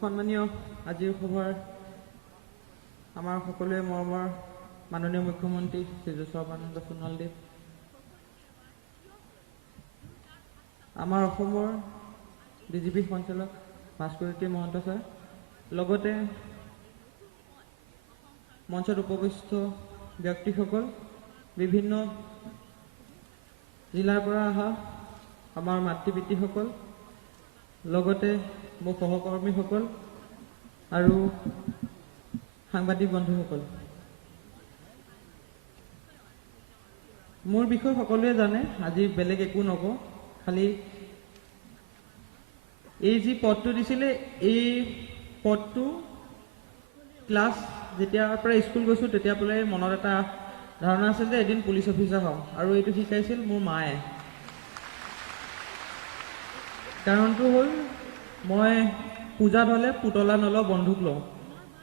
সন্মানীয় আজিৰ সভাৰ আমাৰ সকলোৱে মৰমৰ মাননীয় মুখ্যমন্ত্ৰী শ্ৰী সৰ্বানন্দ সোণোৱালদেৱ, আমাৰ অসমৰ ডিজিপি সঞ্চালক ভাস্কৰজ্যোতি মহন্ত ছাৰ, লগতে মঞ্চত উপবিষ্ট ব্যক্তিসকল, বিভিন্ন জিলাৰ পৰা অহা আমাৰ মাতৃ পিতৃসকল, লগতে মোৰ সহকৰ্মীসকল আৰু সাংবাদিক বন্ধুসকল। মোৰ বিষয়ে সকলোৱে জানে, আজি বেলেগ একো নকওঁ, খালি এই যি পদটো দিছিলে এই পদটো ক্লাছ যেতিয়াৰ পৰা স্কুল গৈছোঁ তেতিয়াৰ পৰাই মনত এটা ধাৰণা আছিল যে এদিন পুলিচ অফিচাৰ হ'ম, আৰু এইটো শিকাইছিল মোৰ মায়ে। কাৰণটো হ'ল মই পূজাত হ'লে পুতলা নলওঁ, বন্ধুক লওঁ।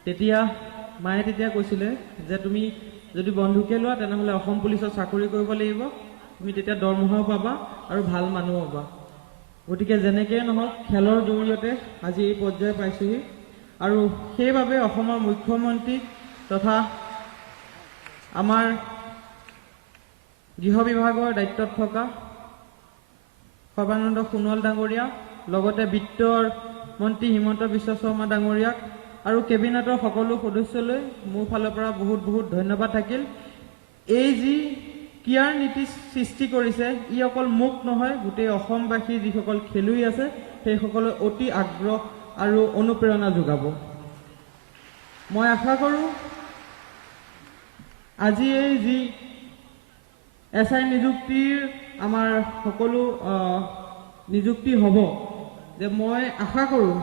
তেতিয়া মায়ে তেতিয়া কৈছিলে যে তুমি যদি বন্ধুকে লোৱা তেনেহ'লে অসম পুলিচত চাকৰি কৰিব লাগিব, তুমি তেতিয়া দৰমহাও পাবা আৰু ভাল মানুহ হ'বা। গতিকে যেনেকৈ নহওক খেলৰ জৰিয়তে আজি এই পৰ্যায় পাইছোঁহি, আৰু সেইবাবে অসমৰ মুখ্যমন্ত্ৰী তথা আমাৰ গৃহ বিভাগৰ দায়িত্বত থকা সৰ্বানন্দ সোণোৱাল ডাঙৰীয়া, লগতে বিত্তৰ মন্ত্ৰী হিমন্ত বিশ্ব শৰ্মা ডাঙৰীয়াক আৰু কেবিনেটৰ সকলো সদস্যলৈ মোৰ ফালৰ পৰা বহুত বহুত ধন্যবাদ থাকিল। এই যি ক্ৰীড়াৰ নীতি সৃষ্টি কৰিছে, ই অকল মোক নহয়, গোটেই অসমবাসীৰ যিসকল খেলুৱৈ আছে সেইসকলে অতি আগ্ৰহ আৰু অনুপ্ৰেৰণা যোগাব। মই আশা কৰোঁ আজি এই যি SI নিযুক্তিৰ আমাৰ সকলো নিযুক্তি হ'ব, যে মই আশা কৰোঁ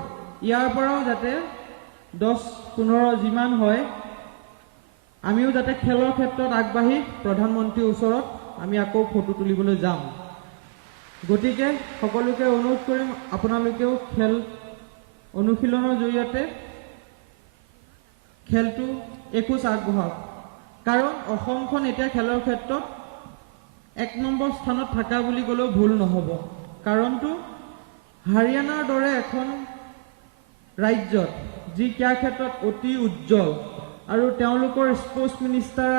ইয়াৰ পৰাও যাতে 10-15 যিমান হয়, আমিও যাতে খেলৰ ক্ষেত্ৰত আগবাঢ়ি প্ৰধানমন্ত্ৰীৰ ওচৰত আমি আকৌ ফটো তুলিবলৈ যাম। গতিকে সকলোকে অনুৰোধ কৰিম, আপোনালোকেও খেল অনুশীলনৰ জৰিয়তে খেলটো এখোজ আগবঢ়াওক, কাৰণ অসমখন এতিয়া খেলৰ ক্ষেত্ৰত 1 নম্বৰ স্থানত থকা বুলি ক'লেও ভুল নহ'ব। কাৰণটো হাৰিয়ানাৰ দৰে এখন ৰাজ্যত যি ক্ৰীড়াৰ ক্ষেত্ৰত অতি উজ্জ্বল, আৰু তেওঁলোকৰ স্পৰ্টছ মিনিষ্টাৰ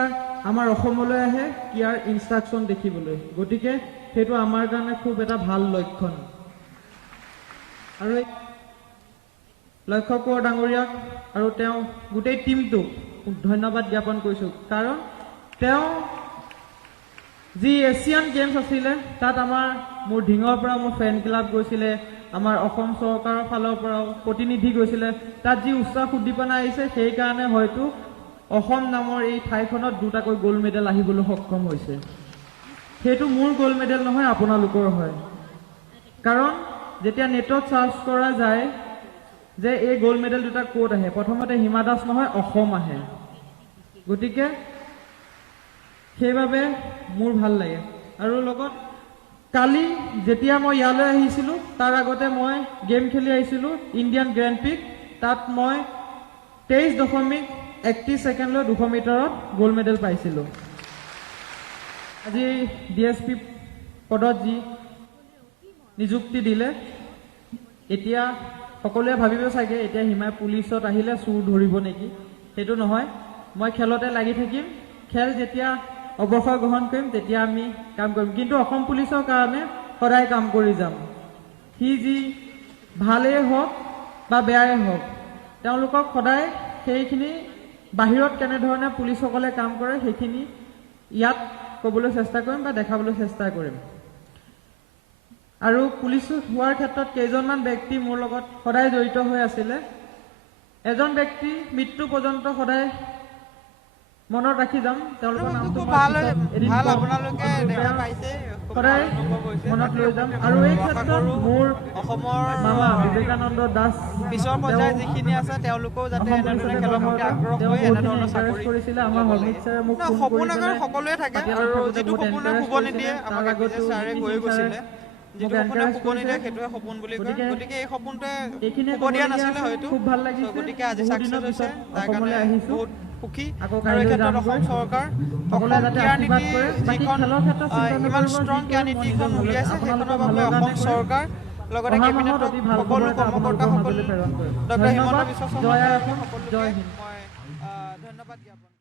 আমাৰ অসমলৈ আহে ক্ৰীড়াৰ ইনষ্ট্ৰাকশ্যন দেখিবলৈ। গতিকে সেইটো আমাৰ কাৰণে খুব এটা ভাল লক্ষণ। আৰু লক্ষ্য কোঁৱৰ ডাঙৰীয়াক আৰু তেওঁ গোটেই টীমটোক ধন্যবাদ জ্ঞাপন কৰিছোঁ, কাৰণ তেওঁ যি এছিয়ান গেমছ আছিলে তাত মোৰ ঢিঙৰ পৰা মোৰ ফেন ক্লাব গৈছিলে, আমাৰ অসম চৰকাৰৰ ফালৰ পৰাও প্ৰতিনিধি গৈছিলে। তাত যি উৎসাহ উদ্দীপনা আহিছে, সেইকাৰণে হয়তো অসম নামৰ এই ঠাইখনত 2টাকৈ গ'ল্ড মেডেল আহিবলৈ সক্ষম হৈছে। সেইটো মোৰ গ'ল্ড মেডেল নহয়, আপোনালোকৰ হয়। কাৰণ যেতিয়া নেটত চাৰ্চ কৰা যায় যে এই গ'ল্ড মেডেল 2টা ক'ত আহে, প্ৰথমতে হিমা দাস নহয়, অসম আহে। গতিকে সেইবাবে মোৰ ভাল লাগে। আৰু লগত কালি যেতিয়া মই ইয়ালৈ আহিছিলোঁ তাৰ আগতে মই গেম খেলি আহিছিলোঁ ইণ্ডিয়ান গ্ৰেণ্ড প্ৰিক্স, তাত মই 23.31 ছেকেণ্ডলৈ 200 মিটাৰত গ'ল্ড মেডেল পাইছিলোঁ। আজি DSP পদত যি নিযুক্তি দিলে, এতিয়া সকলোৱে ভাবিব চাগে এতিয়া হিমাই পুলিচত আহিলে চুৰ ধৰিব নেকি। সেইটো নহয়, মই খেলতে লাগি থাকিম। খেল যেতিয়া অৱসৰ গ্ৰহণ কৰিম তেতিয়া আমি কাম কৰিম, কিন্তু অসম পুলিচৰ কাৰণে সদায় কাম কৰি যাম। সি যি ভালেই হওক বা বেয়াই হওক, তেওঁলোকক সদায় সেইখিনি বাহিৰত কেনেধৰণে পুলিচসকলে কাম কৰে সেইখিনি ইয়াত ক'বলৈ চেষ্টা কৰিম বা দেখাবলৈ চেষ্টা কৰিম। আৰু পুলিচ হোৱাৰ ক্ষেত্ৰত কেইজনমান ব্যক্তি মোৰ লগত সদায় জড়িত হৈ আছিলে। এজন ব্যক্তি মৃত্যু পৰ্যন্ত সদায় মনত ৰাখি যাম, তেওঁলোকৰ নামটো সদায় মনত লৈ যাম। আৰু এই ক্ষেত্ৰত মোৰ অসমৰ মামা বিবেকানন্দ দাস পিছৰ পৰ্যায়ত যিখিনি আছে তেওঁলোকেও যাতে এনেধৰণে খেলৰ প্ৰতি আগ্ৰহ হৈ এনেধৰণৰ চাকৰি কৰিছিলে। আমাৰ হমিত ছাৰে মোক সপোন সকলোৱে থাকে, আৰু যিটো সপোনে শুব নিদিয়ে আমাক এপিজে ছাৰে কৈ গৈছিলে, যিটো সপোনে শুব নিদিয়ে সেইটোৱে সপোন বুলি কয়। গতিকে এই সপোনটোৱে শুব দিয়া নাছিলে হয়তো, গতিকে আজি ছাকচেছ হৈছে, তাৰ কাৰণে বহুত সুখী। আৰু এই ক্ষেত্ৰত অসম চৰকাৰ, অসম ক্ৰীড়া নীতি যিখন ইমান ষ্ট্ৰং ক্ৰীড়া নীতিখন উলিয়াইছে, সেইখনৰ বাবে অসম চৰকাৰ লগতে অহা কেবিনেটৰ মাহত অতি ভাল খবৰ সকলো এটা আপোনালোকৰ কৰ্মকৰ্তাসকল মাজলৈ প্ৰেৰণ কৰিম। ডক্টৰ হিমন্ত ধন্যবাদ। বিশ্ব জয় শৰ্মাকে অসম, সকলোকে জয় হিন্দ। মই ধন্যবাদ জ্ঞাপন